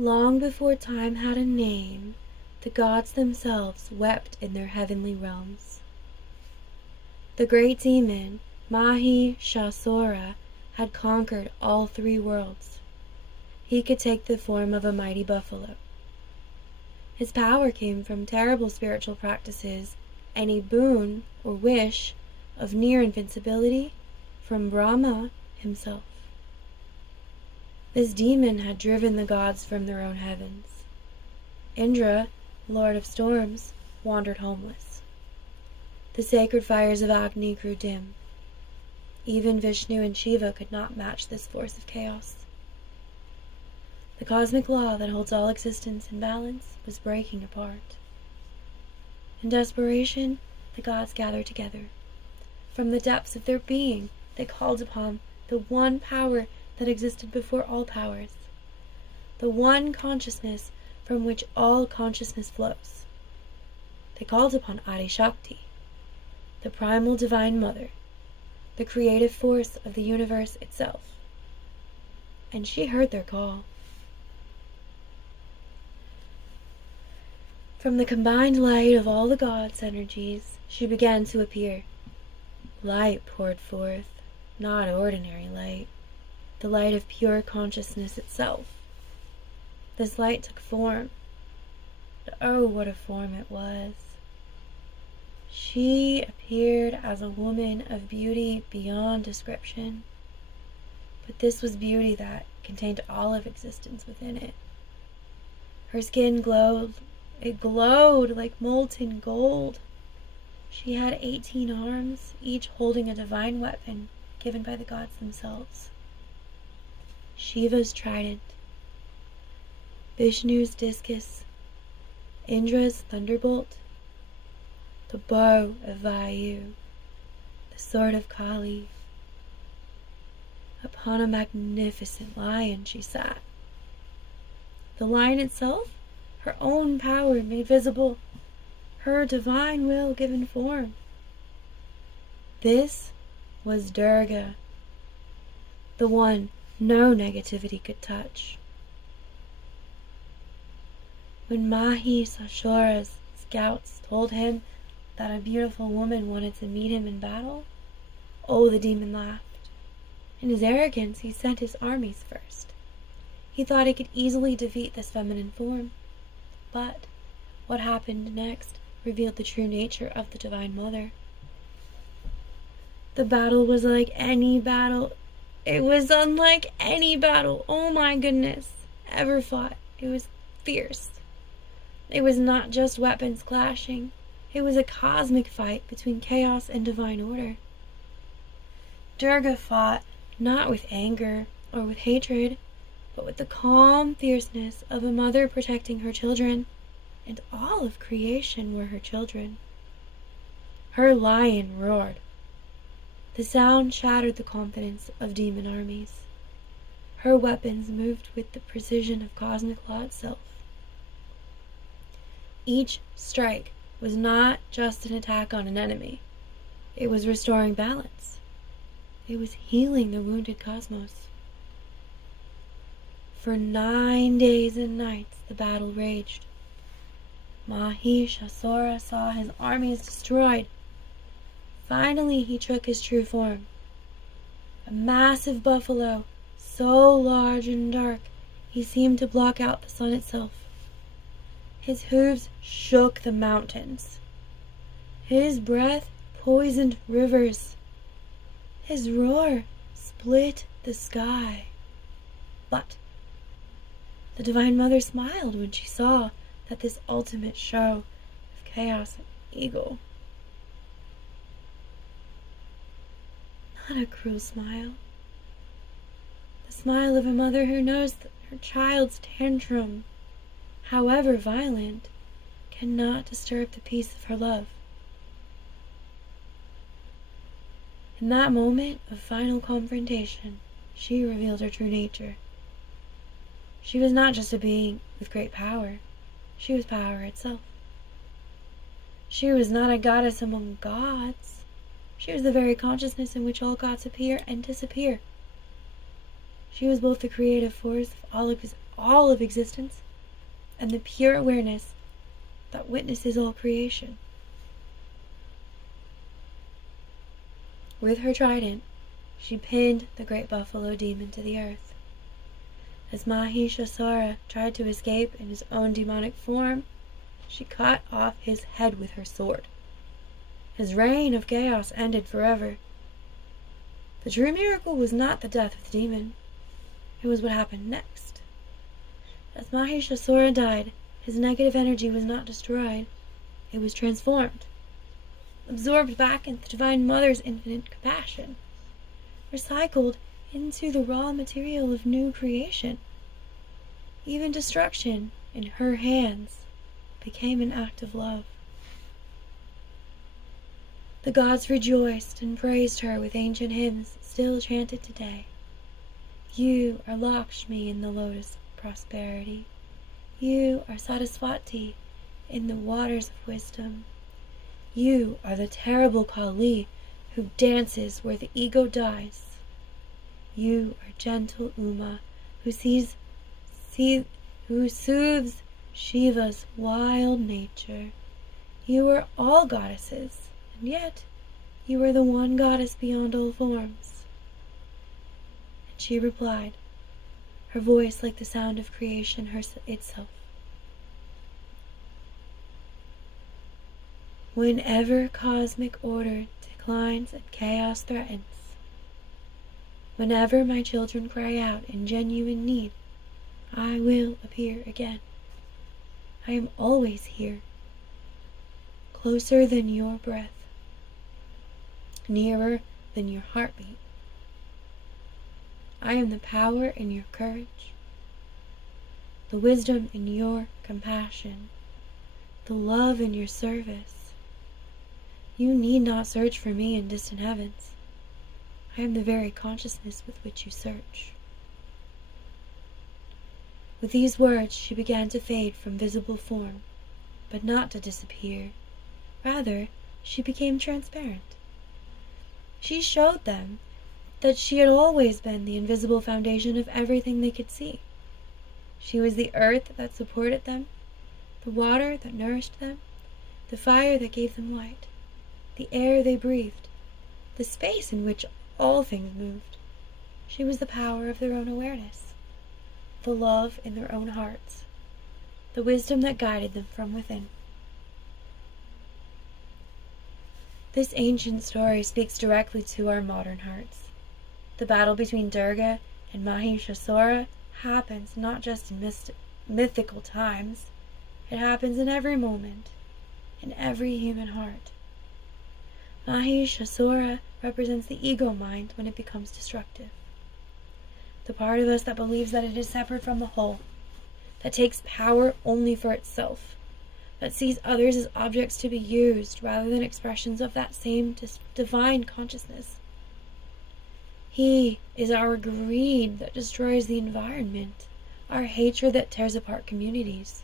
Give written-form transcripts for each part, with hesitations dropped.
Long before time had a name, the gods themselves wept in their heavenly realms. The great demon, Mahishasura, had conquered all three worlds. He could take the form of a mighty buffalo. His power came from terrible spiritual practices and a boon or wish of near-invincibility from Brahma himself. This demon had driven the gods from their own heavens. Indra, lord of storms, wandered homeless. The sacred fires of Agni grew dim. Even Vishnu and Shiva could not match this force of chaos. The cosmic law that holds all existence in balance was breaking apart. In desperation, the gods gathered together. From the depths of their being, they called upon the one power that existed before all powers, the one consciousness from which all consciousness flows. They called upon Adi Shakti, the primal divine mother, the creative force of the universe itself. And she heard their call. From the combined light of all the gods' energies, she began to appear. Light poured forth, not ordinary light, the light of pure consciousness itself. This light took form, but oh, what a form it was. She appeared as a woman of beauty beyond description, but this was beauty that contained all of existence within it. Her skin glowed. It glowed like molten gold. She had 18 arms, each holding a divine weapon given by the gods themselves. Shiva's trident, Vishnu's discus, Indra's thunderbolt, the bow of Vayu, the sword of Kali. Upon a magnificent lion she sat. The lion itself, her own power made visible, her divine will given form. This was Durga, the one no negativity could touch. When Mahishasura's scouts told him that a beautiful woman wanted to meet him in battle, oh, the demon laughed. In his arrogance, he sent his armies first. He thought he could easily defeat this feminine form. But what happened next revealed the true nature of the Divine Mother. The battle was like any battle. It was unlike any battle, oh my goodness, ever fought. It was fierce. It was not just weapons clashing. It was a cosmic fight between chaos and divine order. Durga fought not with anger or with hatred, but with the calm fierceness of a mother protecting her children, and all of creation were her children. Her lion roared. The sound shattered the confidence of demon armies. Her weapons moved with the precision of cosmic law itself. Each strike was not just an attack on an enemy. It was restoring balance. It was healing the wounded cosmos. For 9 days and nights the battle raged. Mahishasura saw his armies destroyed. Finally he took his true form. A massive buffalo, so large and dark he seemed to block out the sun itself. His hooves shook the mountains. His breath poisoned rivers. His roar split the sky. But the Divine Mother smiled when she saw that this ultimate show of chaos and evil. Not a cruel smile. The smile of a mother who knows that her child's tantrum, however violent, cannot disturb the peace of her love. In that moment of final confrontation, she revealed her true nature. She was not just a being with great power. She was power itself. She was not a goddess among gods. She was the very consciousness in which all gods appear and disappear. She was both the creative force of all of existence and the pure awareness that witnesses all creation. With her trident, she pinned the great buffalo demon to the earth. As Mahishasura tried to escape in his own demonic form, she cut off his head with her sword. His reign of chaos ended forever. The true miracle was not the death of the demon. It was what happened next. As Mahishasura died, his negative energy was not destroyed. It was transformed, absorbed back into the Divine Mother's infinite compassion, recycled into the raw material of new creation. Even destruction, in her hands, became an act of love. The gods rejoiced and praised her with ancient hymns still chanted today. You are Lakshmi in the lotus of prosperity. You are Saraswati in the waters of wisdom. You are the terrible Kali who dances where the ego dies. You are gentle Uma who soothes Shiva's wild nature. You are all goddesses, and yet you are the one goddess beyond all forms. And she replied, her voice like the sound of creation itself. Whenever cosmic order declines and chaos threatens, whenever my children cry out in genuine need, I will appear again. I am always here, closer than your breath, nearer than your heartbeat. I am the power in your courage, the wisdom in your compassion, the love in your service. You need not search for me in distant heavens. I am the very consciousness with which you search. With these words, she began to fade from visible form, but not to disappear. Rather, she became transparent. She showed them that she had always been the invisible foundation of everything they could see. She was the earth that supported them, the water that nourished them, the fire that gave them light, the air they breathed, the space in which all things moved. She was the power of their own awareness, the love in their own hearts, the wisdom that guided them from within. This ancient story speaks directly to our modern hearts. The battle between Durga and Mahishasura happens not just in mythical times, it happens in every moment, in every human heart. Mahishasura represents the ego mind when it becomes destructive. The part of us that believes that it is separate from the whole, that takes power only for itself, that sees others as objects to be used rather than expressions of that same divine consciousness. He is our greed that destroys the environment, our hatred that tears apart communities,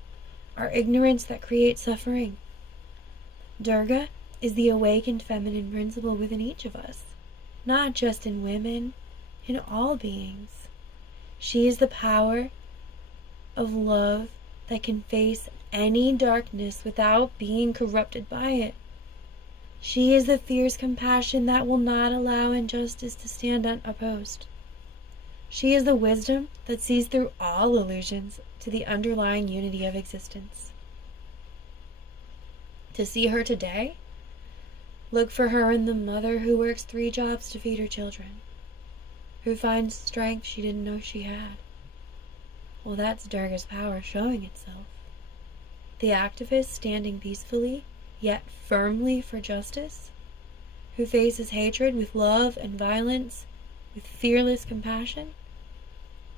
our ignorance that creates suffering. Durga is the awakened feminine principle within each of us, not just in women, in all beings. She is the power of love that can face any darkness without being corrupted by it. She is the fierce compassion that will not allow injustice to stand unopposed. She is the wisdom that sees through all illusions to the underlying unity of existence. To see her today, look for her in the mother who works 3 jobs to feed her children, who finds strength she didn't know she had. Well, that's Durga's power showing itself. The activist standing peacefully, yet firmly for justice, who faces hatred with love and violence, with fearless compassion,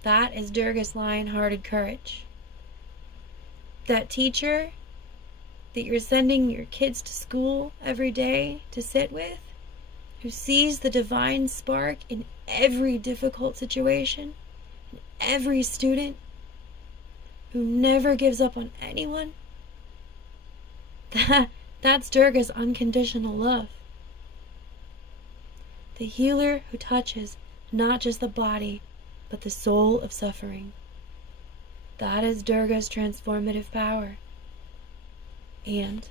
that is Durga's lion-hearted courage. That teacher that you're sending your kids to school every day to sit with, who sees the divine spark in every difficult situation, in every student, who never gives up on anyone, that's Durga's unconditional love. The healer who touches not just the body, but the soul of suffering. That is Durga's transformative power. And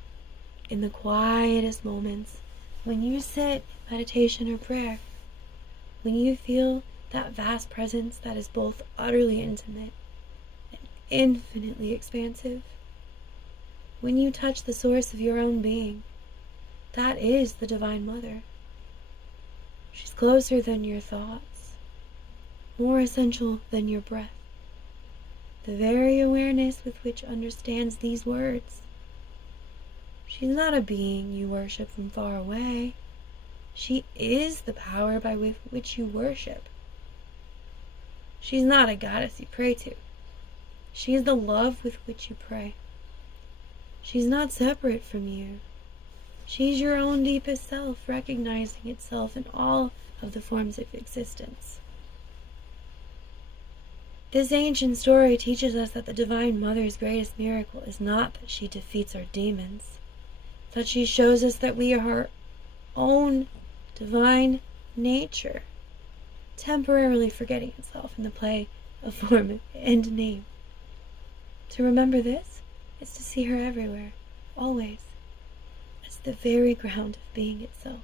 in the quietest moments, when you sit in meditation or prayer, when you feel that vast presence that is both utterly intimate and infinitely expansive, when you touch the source of your own being, that is the Divine Mother. She's closer than your thoughts, more essential than your breath. The very awareness with which understands these words. She's not a being you worship from far away. She is the power by which you worship. She's not a goddess you pray to. She is the love with which you pray. She's not separate from you. She's your own deepest self, recognizing itself in all of the forms of existence. This ancient story teaches us that the Divine Mother's greatest miracle is not that she defeats our demons, that she shows us that we are her own divine nature, temporarily forgetting itself in the play of form and name. To remember this is to see her everywhere, always, as the very ground of being itself.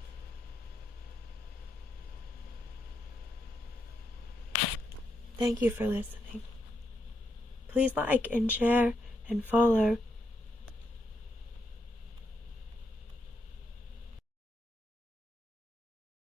Thank you for listening. Please like and share and follow